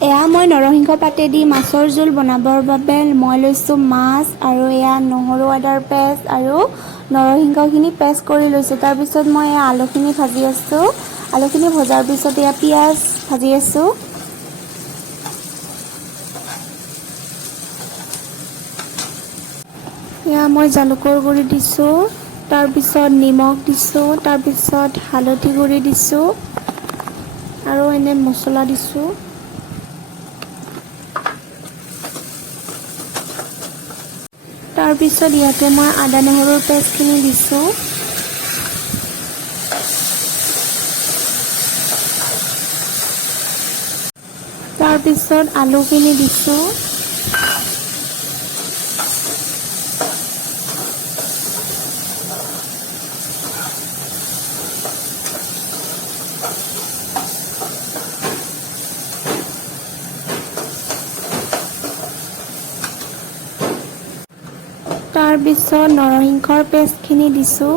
এয়া মই নৰসিংহ পাতেদি মাছৰ জোল বনাবৰ বাবে মই লৈছোঁ মাছ আৰু এয়া নহৰু আদাৰ পেষ্ট আৰু নৰসিংহখিনি পেষ্ট কৰি লৈছোঁ। তাৰপিছত মই এয়া আলুখিনি ভাজি আছোঁ। আলুখিনি ভজাৰ পিছত এয়া পিঁয়াজ ভাজি আছোঁ। এয়া মই জালুকৰ গুড়ি দিছোঁ, তাৰপিছত নিমখ দিছোঁ, তাৰপিছত হালধি গুড়ি দিছোঁ আৰু এনে মছলা দিছোঁ। তাৰপিছত ইয়াতে মই আদা নহৰুৰ পেষ্টখিনি দিছোঁ। তাৰপিছত আলুখিনি দিছোঁ। তাৰপিছত নৰসিংহৰ পেষ্টখিনি দিছোঁ।